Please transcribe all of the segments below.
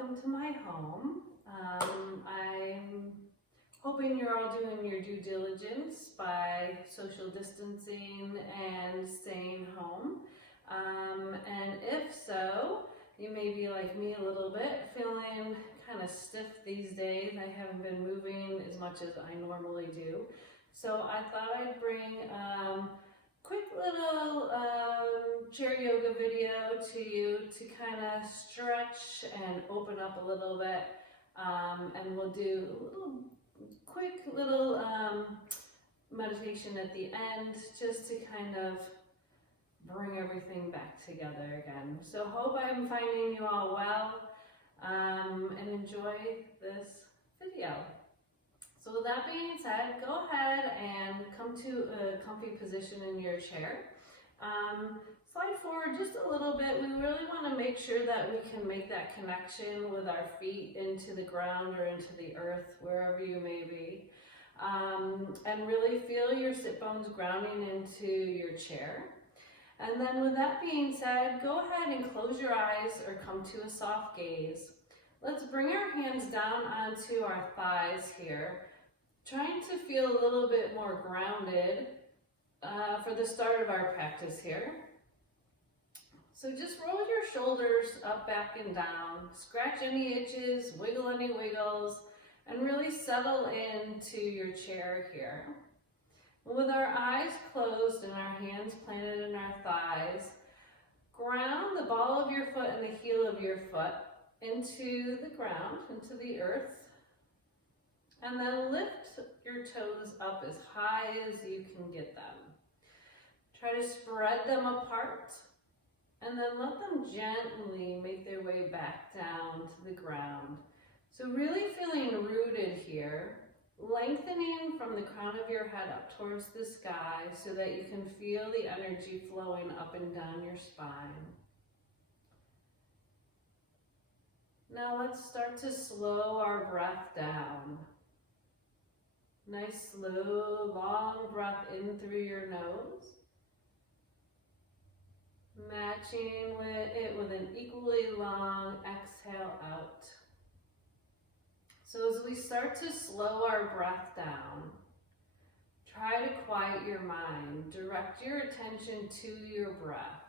welcome to my home. I'm hoping you're all doing your due diligence by social distancing and staying home. And if so, you may be like me a little bit, feeling kind of stiff these days. I haven't been moving as much as I normally do. So I thought I'd bring quick little chair yoga video to you to kind of stretch and open up a little bit, and we'll do a quick little meditation at the end just to kind of bring everything back together again. So hope I'm finding you all well, and enjoy this video. So with that being said, go ahead and come to a comfy position in your chair. Slide forward just a little bit. We really want to make sure that we can make that connection with our feet into the ground or into the earth, wherever you may be. And really feel your sit bones grounding into your chair. And then with that being said, go ahead and close your eyes or come to a soft gaze. Let's bring our hands down onto our thighs here, trying to feel a little bit more grounded for the start of our practice here. So just roll your shoulders up, back, and down. Scratch any itches, wiggle any wiggles, and really settle into your chair here. With our eyes closed and our hands planted in our thighs, ground the ball of your foot and the heel of your foot into the ground, into the earth, and then lift your toes up as high as you can get them. Try to spread them apart, and then let them gently make their way back down to the ground. So really feeling rooted here, lengthening from the crown of your head up towards the sky so that you can feel the energy flowing up and down your spine. Now let's start to slow our breath down. Nice, slow, long breath in through your nose. Matching it with an equally long exhale out. So as we start to slow our breath down, try to quiet your mind. Direct your attention to your breath.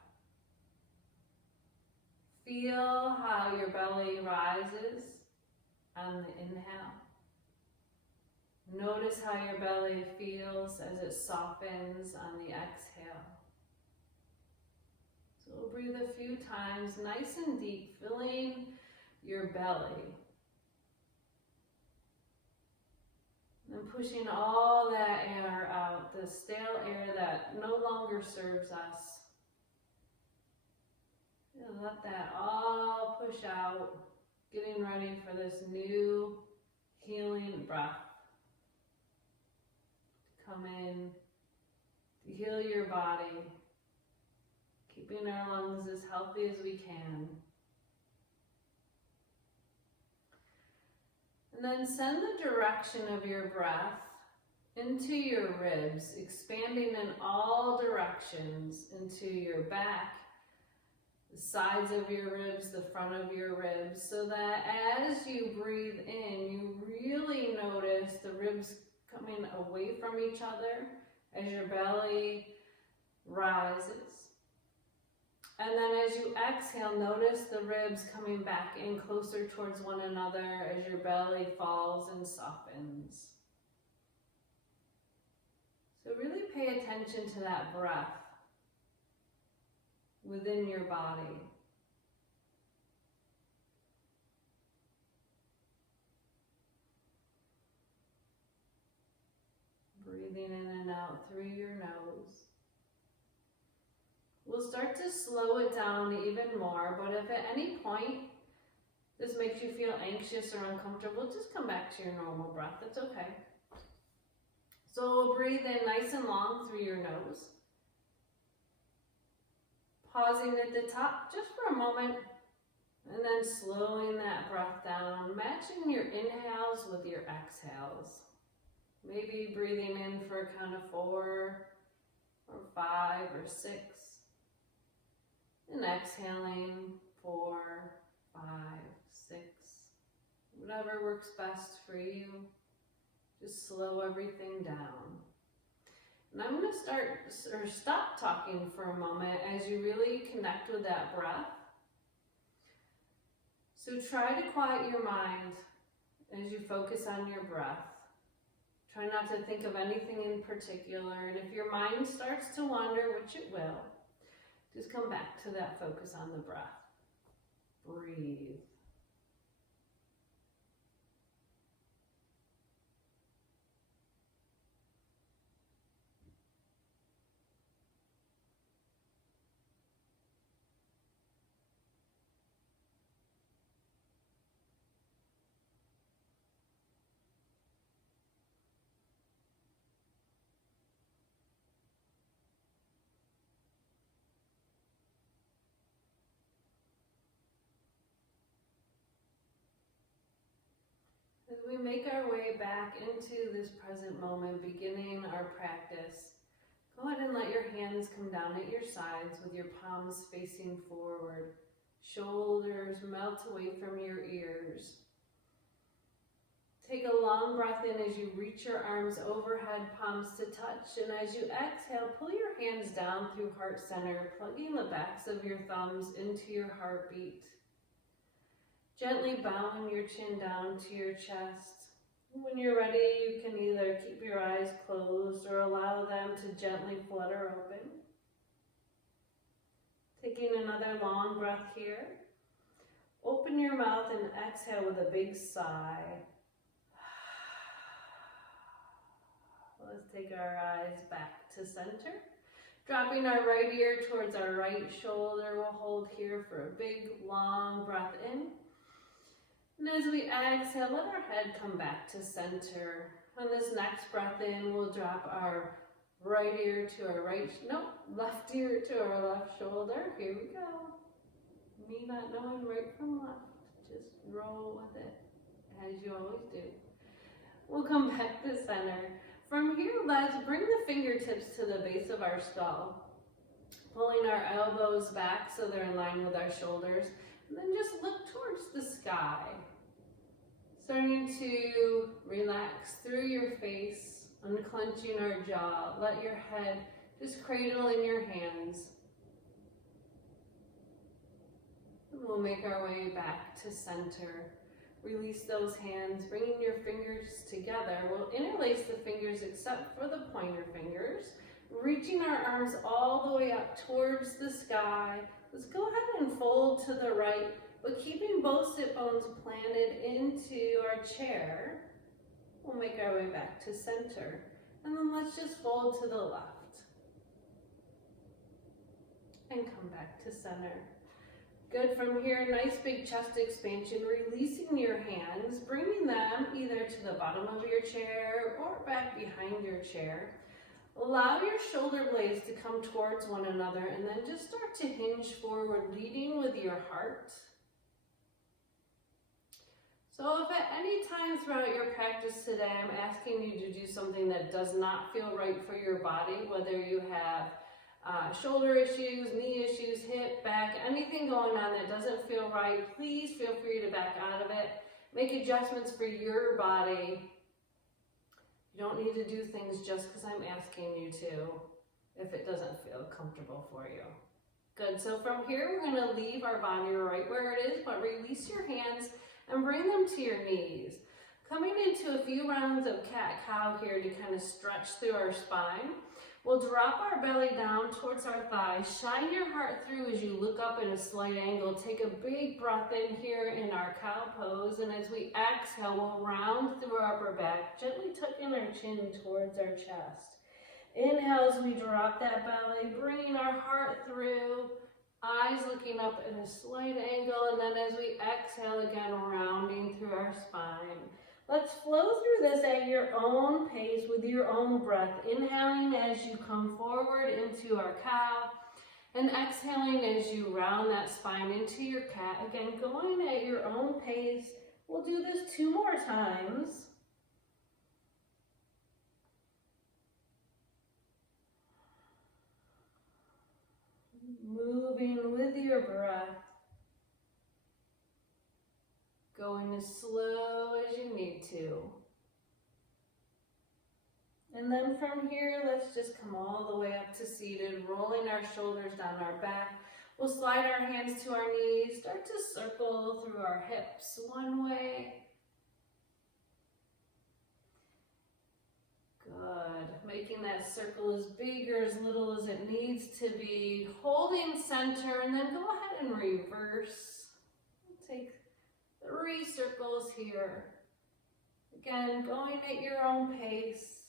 Feel how your belly rises on the inhale. Notice how your belly feels as it softens on the exhale. So we'll breathe a few times, nice and deep, filling your belly. And pushing all that air out, the stale air that no longer serves us. And let that all push out, getting ready for this new healing breath to come in, to heal your body, keeping our lungs as healthy as we can. And then send the direction of your breath into your ribs, expanding in all directions into your back, the sides of your ribs, the front of your ribs, so that as you breathe in, you really notice the ribs coming away from each other as your belly rises. And then as you exhale, notice the ribs coming back in closer towards one another as your belly falls and softens. So really pay attention to that breath within your body. Breathing in and out through your nose. We'll start to slow it down even more, but if at any point this makes you feel anxious or uncomfortable, just come back to your normal breath. It's okay. So we'll breathe in nice and long through your nose. Pausing at the top just for a moment, and then slowing that breath down, matching your inhales with your exhales. Maybe breathing in for a count of 4 or 5 or 6. And exhaling 4, 5, 6. whatever works best for you. Just slow everything down. And I'm going to stop talking for a moment as you really connect with that breath. So try to quiet your mind as you focus on your breath. Try not to think of anything in particular, and if your mind starts to wander, which it will, just come back to that focus on the breath. Breathe. As we make our way back into this present moment, beginning our practice, go ahead and let your hands come down at your sides with your palms facing forward. Shoulders melt away from your ears. Take a long breath in as you reach your arms overhead, palms to touch, and as you exhale, pull your hands down through heart center, plugging the backs of your thumbs into your heartbeat. Gently bowing your chin down to your chest. When you're ready, you can either keep your eyes closed or allow them to gently flutter open. Taking another long breath here. Open your mouth and exhale with a big sigh. Let's take our eyes back to center. Dropping our right ear towards our right shoulder. We'll hold here for a big, long breath in. And as we exhale, let our head come back to center. On this next breath in, we'll drop our right ear to our left ear to our left shoulder. Here we go. Me not knowing right from left. Just roll with it, as you always do. We'll come back to center. From here, let's bring the fingertips to the base of our skull. Pulling our elbows back so they're in line with our shoulders. And then just look towards the sky. Starting to relax through your face, unclenching our jaw. Let your head just cradle in your hands. And we'll make our way back to center. Release those hands, bringing your fingers together. We'll interlace the fingers except for the pointer fingers. Reaching our arms all the way up towards the sky. Let's go ahead and fold to the right, but keeping both sit bones planted into our chair. We'll make our way back to center. And then let's just fold to the left. And come back to center. Good. From here, nice big chest expansion, releasing your hands, bringing them either to the bottom of your chair or back behind your chair. Allow your shoulder blades to come towards one another and then just start to hinge forward, leading with your heart. So if at any time throughout your practice today, I'm asking you to do something that does not feel right for your body, whether you have shoulder issues, knee issues, hip, back, anything going on that doesn't feel right, please feel free to back out of it. Make adjustments for your body. You don't need to do things just because I'm asking you to if it doesn't feel comfortable for you. Good. So from here, we're going to leave our body right where it is, but release your hands and bring them to your knees. Coming into a few rounds of cat-cow here to kind of stretch through our spine. We'll drop our belly down towards our thighs. Shine your heart through as you look up in a slight angle. Take a big breath in here in our cow pose. And as we exhale, we'll round through our upper back, gently tucking our chin towards our chest. Inhale as we drop that belly, bringing our heart through. Eyes looking up at a slight angle. And then as we exhale again, rounding through our spine. Let's flow through this at your own pace with your own breath. Inhaling as you come forward into our cow and exhaling as you round that spine into your cat. Again, going at your own pace. We'll do this 2 more times. Moving with your breath. going as slow as you need to. And then from here, let's just come all the way up to seated, rolling our shoulders down our back. We'll slide our hands to our knees, start to circle through our hips one way. Good. Making that circle as big or as little as it needs to be. Holding center, and then go ahead and reverse. Take 3 circles here. Again, going at your own pace.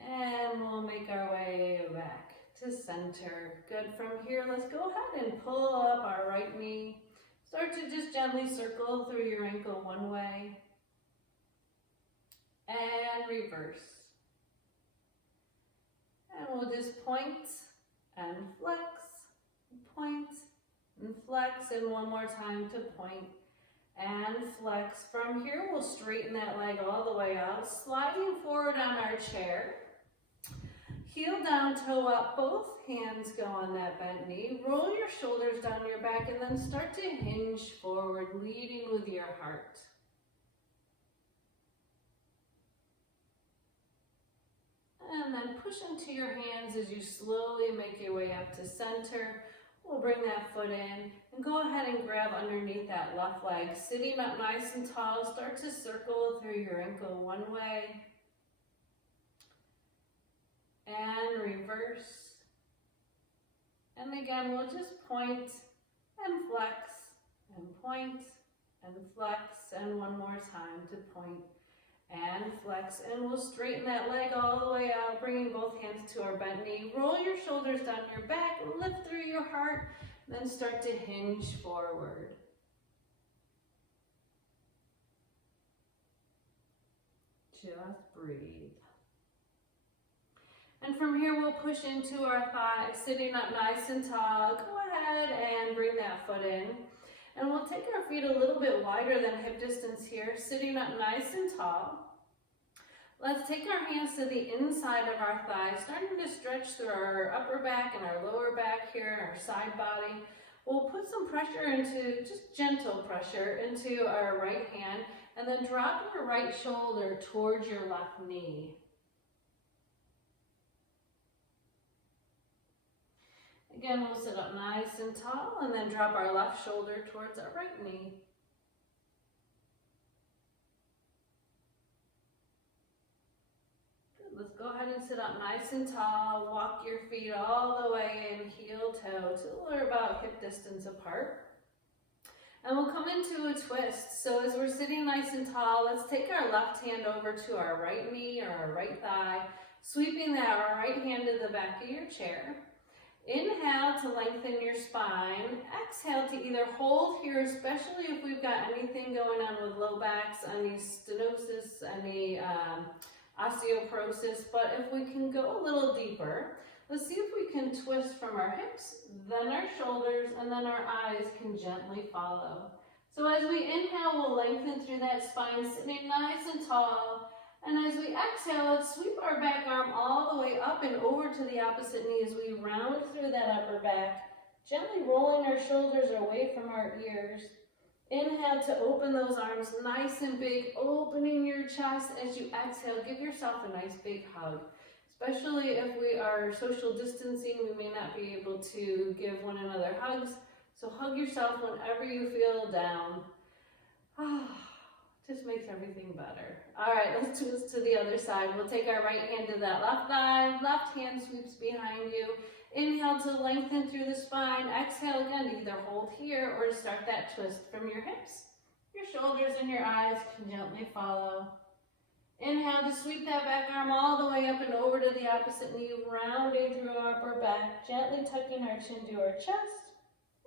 And we'll make our way back to center. Good. From here, let's go ahead and pull up our right knee. Start to just gently circle through your ankle one way. And reverse. And we'll just point and flex, point and flex, and one more time to point and flex. From here, we'll straighten that leg all the way out, sliding forward on our chair. Heel down, toe up, both hands go on that bent knee. Roll your shoulders down your back and then start to hinge forward, leading with your heart. And then push into your hands as you slowly make your way up to center. We'll bring that foot in and go ahead and grab underneath that left leg. Sitting up nice and tall, start to circle through your ankle one way. And reverse. And again, we'll just point and flex and point and flex, and one more time to point and flex. And we'll straighten that leg all the way out, bringing both hands to our bent knee. Roll your shoulders down your back, lift through your heart, then start to hinge forward. Just breathe. And from here, we'll push into our thighs, sitting up nice and tall. Go ahead and bring that foot in. And we'll take our feet a little bit wider than hip distance here, sitting up nice and tall. Let's take our hands to the inside of our thighs, starting to stretch through our upper back and our lower back here, our side body. We'll put some pressure into, just gentle pressure, into our right hand, and then drop your right shoulder towards your left knee. Again, we'll sit up nice and tall and then drop our left shoulder towards our right knee. Good. Let's go ahead and sit up nice and tall. Walk your feet all the way in, heel toe, till we're about hip distance apart. And we'll come into a twist. So as we're sitting nice and tall, let's take our left hand over to our right knee or our right thigh, sweeping that right hand to the back of your chair. Inhale to lengthen your spine. Exhale to either hold here, especially if we've got anything going on with low backs, any stenosis, any osteoporosis. But if we can go a little deeper, let's see if we can twist from our hips, then our shoulders, and then our eyes can gently follow. So as we inhale, we'll lengthen through that spine, sitting nice and tall. And as we exhale, let's sweep our back arm all the way up and over to the opposite knee as we round through that upper back, gently rolling our shoulders away from our ears. Inhale to open those arms nice and big, opening your chest. As you exhale, give yourself a nice big hug. Especially if we are social distancing, we may not be able to give one another hugs. So hug yourself whenever you feel down. Just makes everything better. All right, let's twist to the other side. We'll take our right hand to that left thigh. Left hand sweeps behind you. Inhale to lengthen through the spine. Exhale again to either hold here or to start that twist from your hips. Your shoulders and your eyes can gently follow. Inhale to sweep that back arm all the way up and over to the opposite knee, rounding through our upper back, gently tucking our chin to our chest.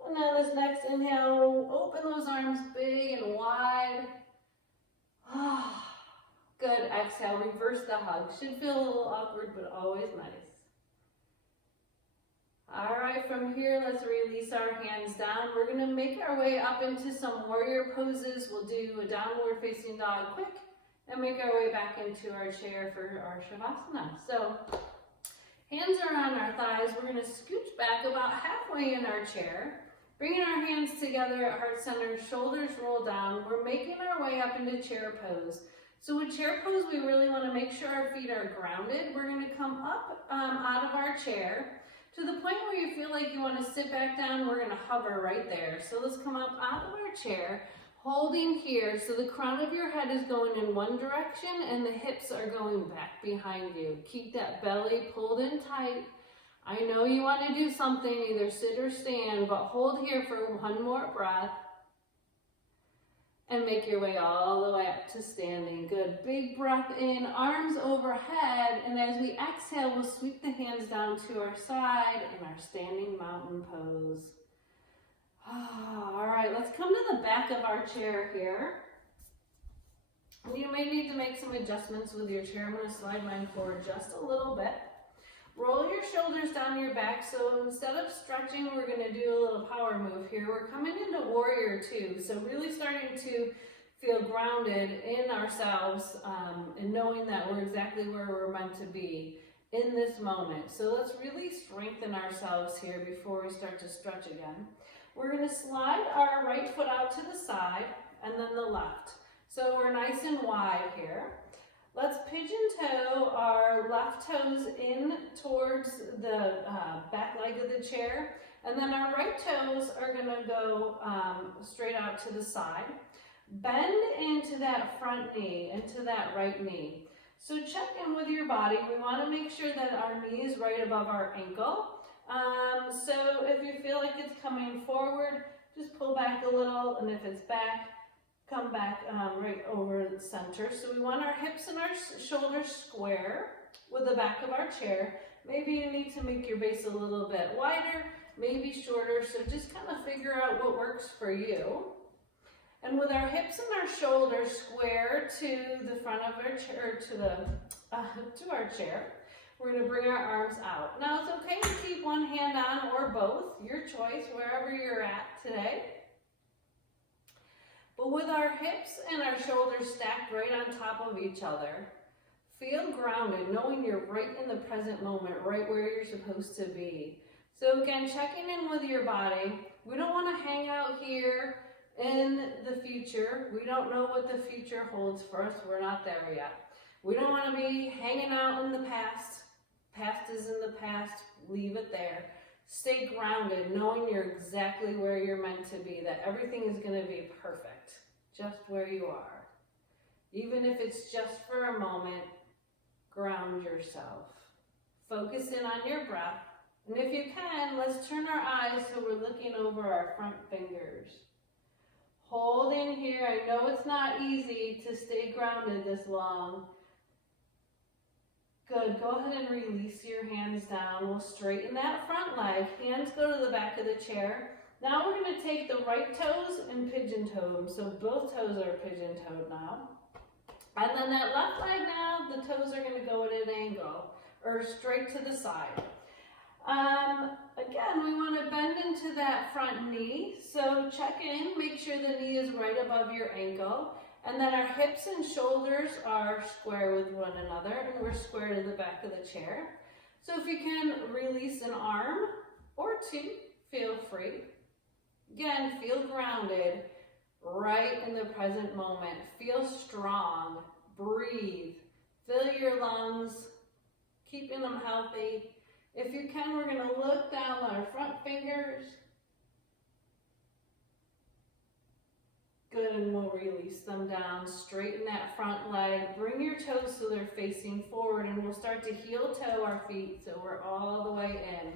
And now this next inhale, open those arms big and wide. Good. Exhale, reverse the hug. Should feel a little awkward, but always nice. All right, from here, let's release our hands down. We're going to make our way up into some warrior poses. We'll do a downward facing dog quick and make our way back into our chair for our Shavasana. So hands are on our thighs. We're going to scooch back about halfway in our chair. Bringing our hands together at heart center, shoulders roll down. We're making our way up into chair pose. So with chair pose, we really want to make sure our feet are grounded. We're going to come up out of our chair to the point where you feel like you want to sit back down. We're going to hover right there. So let's come up out of our chair, holding here. So the crown of your head is going in one direction and the hips are going back behind you. Keep that belly pulled in tight. I know you want to do something, either sit or stand, but hold here for one more breath. And make your way all the way up to standing. Good. Big breath in, arms overhead. And as we exhale, we'll sweep the hands down to our side in our standing mountain pose. All right, let's come to the back of our chair here. You may need to make some adjustments with your chair. I'm going to slide mine forward just a little bit. Roll your shoulders down your back. So instead of stretching, we're going to do a little power move here. We're coming into warrior two. So really starting to feel grounded in ourselves and knowing that we're exactly where we're meant to be in this moment. So let's really strengthen ourselves here before we start to stretch again. We're going to slide our right foot out to the side and then the left. So we're nice and wide here. Let's pigeon toe our left toes in towards the back leg of the chair. And then our right toes are going to go straight out to the side. Bend into that front knee, into that right knee. So check in with your body. We want to make sure that our knee is right above our ankle. So if you feel like it's coming forward, just pull back a little. And if it's back, come back right over the center. So we want our hips and our shoulders square with the back of our chair. Maybe you need to make your base a little bit wider, maybe shorter. So just kind of figure out what works for you. And with our hips and our shoulders square to the front of our chair, to our chair, we're going to bring our arms out. Now it's okay to keep one hand on or both, your choice, wherever you're at today. But with our hips and our shoulders stacked right on top of each other, feel grounded, knowing you're right in the present moment, right where you're supposed to be. So again, checking in with your body. We don't want to hang out here in the future. We don't know what the future holds for us. We're not there yet. We don't want to be hanging out in the past. Past is in the past. Leave it there. Stay grounded, knowing you're exactly where you're meant to be, that everything is going to be perfect, just where you are. Even if it's just for a moment, ground yourself. Focus in on your breath. And if you can, let's turn our eyes so we're looking over our front fingers. Hold in here. I know it's not easy to stay grounded this long. Good. Go ahead and release your hands down. We'll straighten that front leg. Hands go to the back of the chair. Now we're going to take the right toes and pigeon toe them. So both toes are pigeon toed now. And then that left leg now, the toes are going to go at an angle or straight to the side. Again, we want to bend into that front knee. So check in, make sure the knee is right above your ankle. And then our hips and shoulders are square with one another, and we're square to the back of the chair. So if you can release an arm or two, feel free. Again, feel grounded, right in the present moment. Feel strong, breathe, fill your lungs, keeping them healthy. If you can, we're going to look down on our front fingers. Good, and we'll release them down. Straighten that front leg. Bring your toes so they're facing forward, and we'll start to heel toe our feet so we're all the way in.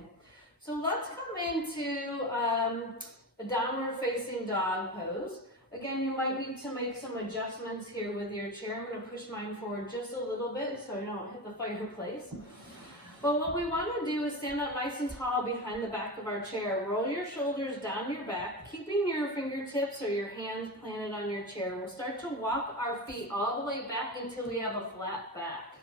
So let's come into a downward facing dog pose. Again, you might need to make some adjustments here with your chair. I'm going to push mine forward just a little bit so I don't hit the fireplace. But what we want to do is stand up nice and tall behind the back of our chair. Roll your shoulders down your back, keeping your fingertips or your hands planted on your chair. We'll start to walk our feet all the way back until we have a flat back.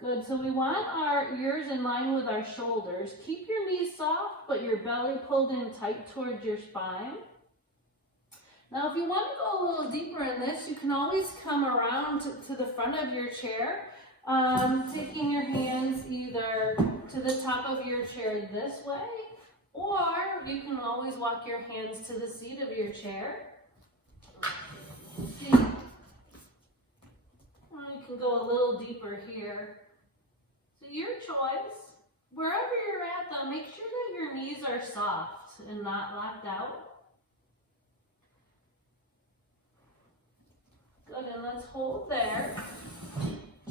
Good, so we want our ears in line with our shoulders. Keep your knees soft, but your belly pulled in tight towards your spine. Now, if you want to go a little deeper in this, you can always come around to the front of your chair. Taking your hands either to the top of your chair this way Or you can always walk your hands to the seat of your chair. See? Well, you can go a little deeper here. So your choice. Wherever you're at though, make sure that your knees are soft and not locked out. Good, and let's hold there.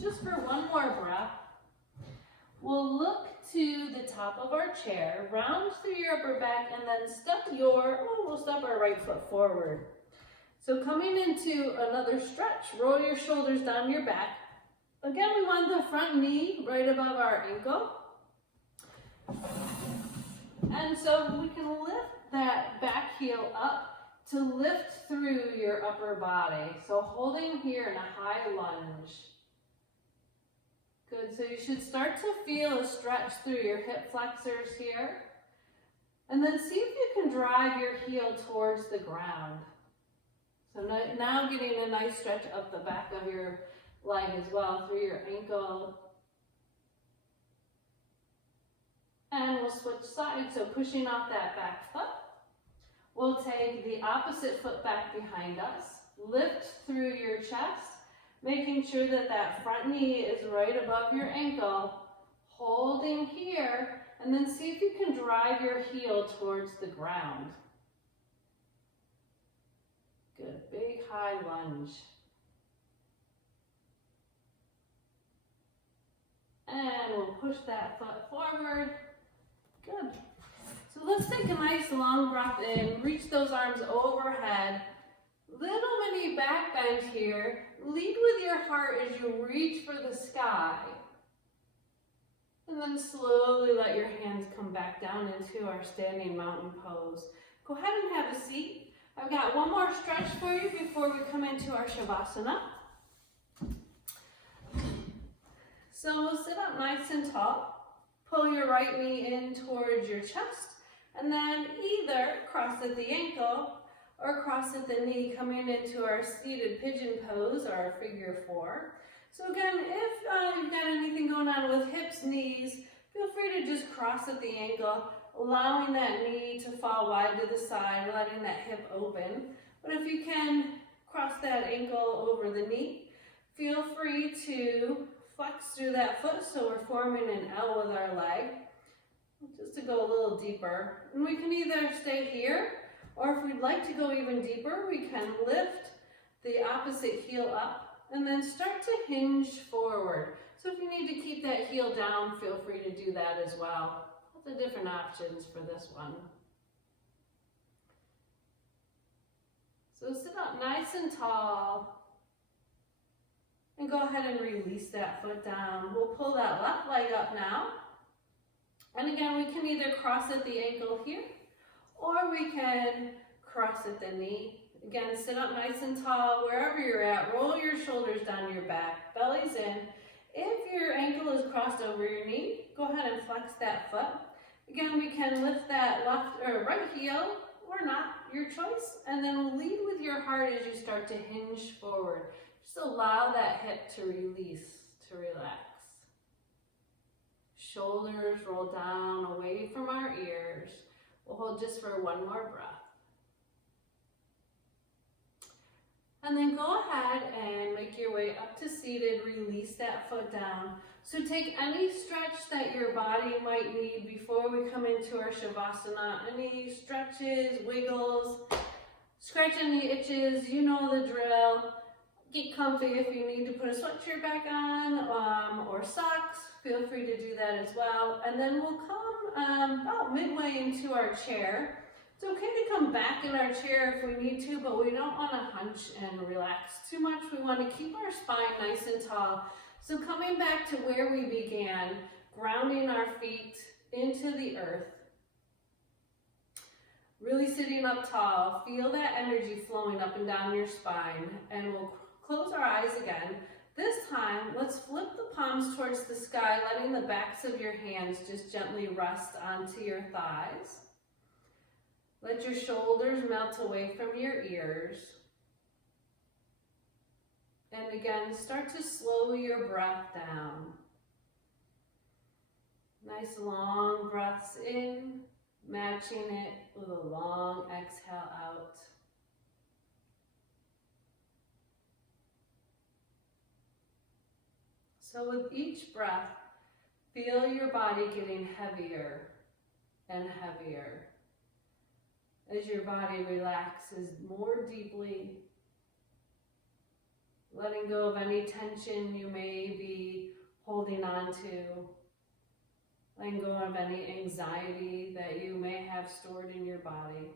Just for one more breath. We'll look to the top of our chair, round through your upper back, and then we'll step our right foot forward. So coming into another stretch, roll your shoulders down your back. Again, we want the front knee right above our ankle. And so we can lift that back heel up to lift through your upper body. So holding here in a high lunge. Good, so you should start to feel a stretch through your hip flexors here. And then see if you can drive your heel towards the ground. So now getting a nice stretch up the back of your leg as well, through your ankle. And we'll switch sides, so pushing off that back foot. We'll take the opposite foot back behind us, lift through your chest, making sure that that front knee is right above your ankle, holding here, and then see if you can drive your heel towards the ground. Good, big high lunge. And we'll push that foot forward. Good. So let's take a nice long breath in, reach those arms overhead. Little mini back bend here. Lead with your heart as you reach for the sky. And then slowly let your hands come back down into our standing mountain pose. Go ahead and have a seat. I've got one more stretch for you before we come into our Shavasana. So we'll sit up nice and tall. Pull your right knee in towards your chest. And then either cross at the ankle or cross at the knee, coming into our seated pigeon pose or our figure four. So again, if you've got anything going on with hips, knees, feel free to just cross at the ankle, allowing that knee to fall wide to the side, letting that hip open. But if you can cross that ankle over the knee, feel free to flex through that foot so we're forming an L with our leg, just to go a little deeper. And we can either stay here, or if we'd like to go even deeper, we can lift the opposite heel up and then start to hinge forward. So if you need to keep that heel down, feel free to do that as well. Lots of different options for this one. So sit up nice and tall. And go ahead and release that foot down. We'll pull that left leg up now. And again, we can either cross at the ankle here, or we can cross at the knee. Again, sit up nice and tall wherever you're at. Roll your shoulders down your back, belly's in. If your ankle is crossed over your knee, go ahead and flex that foot. Again, we can lift that left or right heel or not, your choice. And then lead with your heart as you start to hinge forward. Just allow that hip to release, to relax. Shoulders roll down away from our ears. We'll hold just for one more breath. And then go ahead and make your way up to seated. Release that foot down. So take any stretch that your body might need before we come into our Shavasana. Any stretches, wiggles, scratch any itches, you know the drill. Get comfy if you need to put a sweatshirt back on or socks. Feel free to do that as well. And then we'll come about midway into our chair. It's okay to come back in our chair if we need to, but we don't want to hunch and relax too much. We want to keep our spine nice and tall. So coming back to where we began, grounding our feet into the earth. Really sitting up tall. Feel that energy flowing up and down your spine. And we'll close our eyes again. This time, let's flip the palms towards the sky, letting the backs of your hands just gently rest onto your thighs. Let your shoulders melt away from your ears. And again, start to slow your breath down. Nice long breaths in, matching it with a long exhale out. So with each breath, feel your body getting heavier and heavier as your body relaxes more deeply, letting go of any tension you may be holding on to, letting go of any anxiety that you may have stored in your body.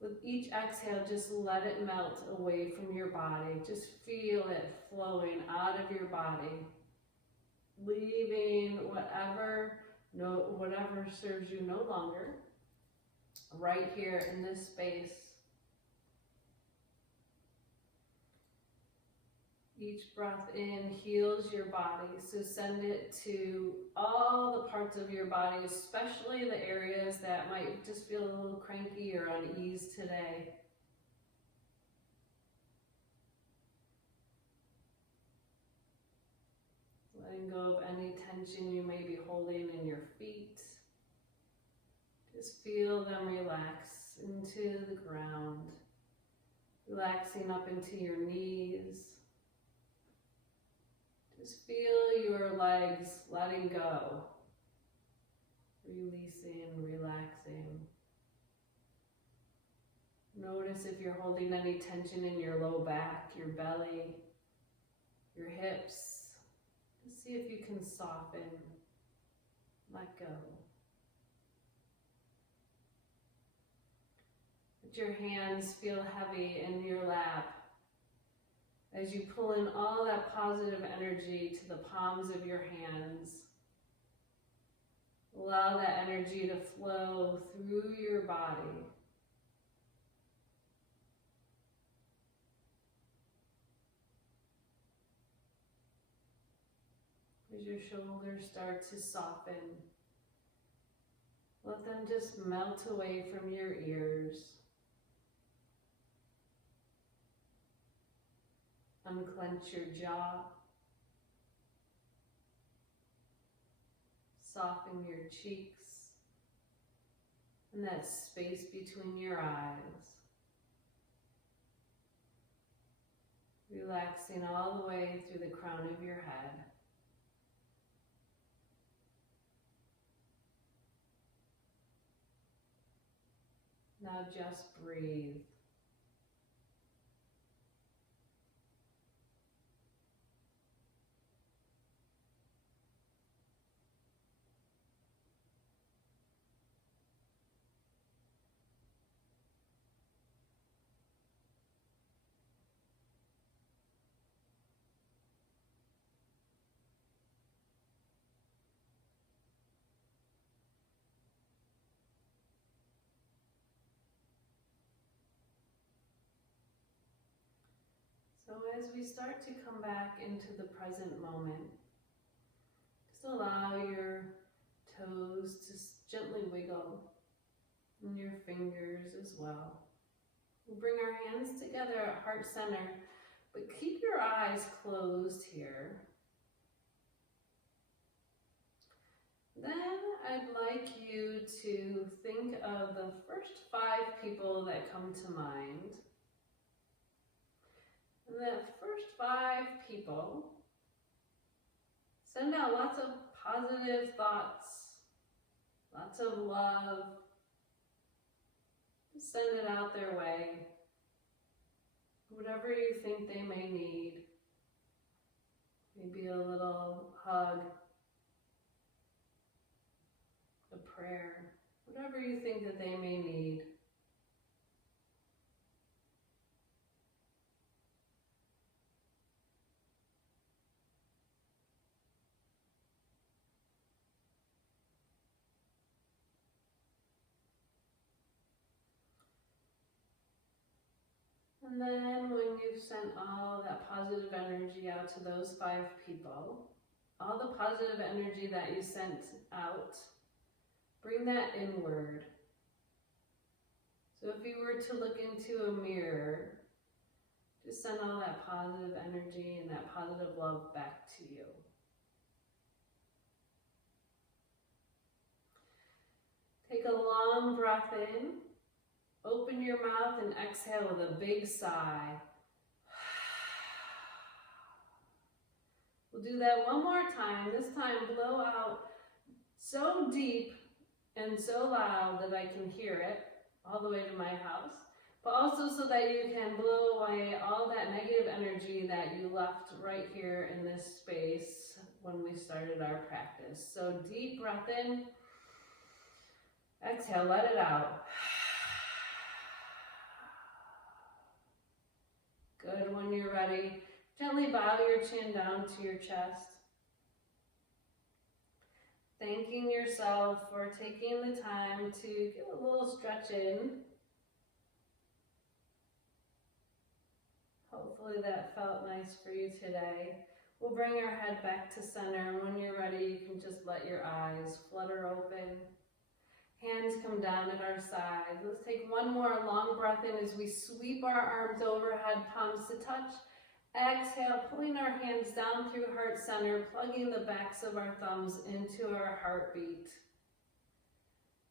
With each exhale, just let it melt away from your body. Just feel it flowing out of your body, leaving whatever serves you no longer, right here in this space. Each breath in heals your body, so send it to all the parts of your body, especially the areas that might just feel a little cranky or unease today. Letting go of any tension you may be holding in your feet. Just feel them relax into the ground, relaxing up into your knees. Just feel your legs letting go, releasing, relaxing. Notice if you're holding any tension in your low back, your belly, your hips. Just see if you can soften, let go. Let your hands feel heavy in your lap as you pull in all that positive energy to the palms of your hands. Allow that energy to flow through your body. As your shoulders start to soften, let them just melt away from your ears. Unclench your jaw. Soften your cheeks and that space between your eyes. Relaxing all the way through the crown of your head. Now just breathe. So as we start to come back into the present moment, just allow your toes to gently wiggle and your fingers as well. We'll bring our hands together at heart center, but keep your eyes closed here. Then I'd like you to think of the first 5 people that come to mind. And the first 5 people, send out lots of positive thoughts, lots of love. Just send it out their way. Whatever you think they may need. Maybe a little hug, a prayer, whatever you think that they may need. And then when you've sent all that positive energy out to those 5 people, all the positive energy that you sent out, bring that inward. So if you were to look into a mirror, just send all that positive energy and that positive love back to you. Take Take a long breath in, open your mouth and exhale with a big sigh. We'll do that one more time. This time blow out so deep and so loud that I can hear it all the way to my house, but also so that you can blow away all that negative energy that you left right here in this space when we started our practice. So deep breath in, exhale, let it out. Good. When you're ready, gently bow your chin down to your chest. Thanking yourself for taking the time to get a little stretch in. Hopefully that felt nice for you today. We'll bring our head back to center, and when you're ready, you can just let your eyes flutter open. Hands come down at our sides. Let's take one more long breath in as we sweep our arms overhead, palms to touch. Exhale, pulling our hands down through heart center, plugging the backs of our thumbs into our heartbeat.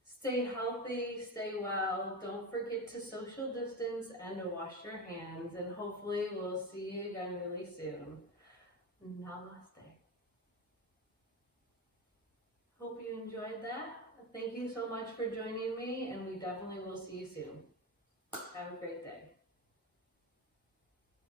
Stay healthy, stay well. Don't forget to social distance and to wash your hands. And hopefully we'll see you again really soon. Namaste. Hope you enjoyed that. Thank you so much for joining me, and we definitely will see you soon. Have a great day.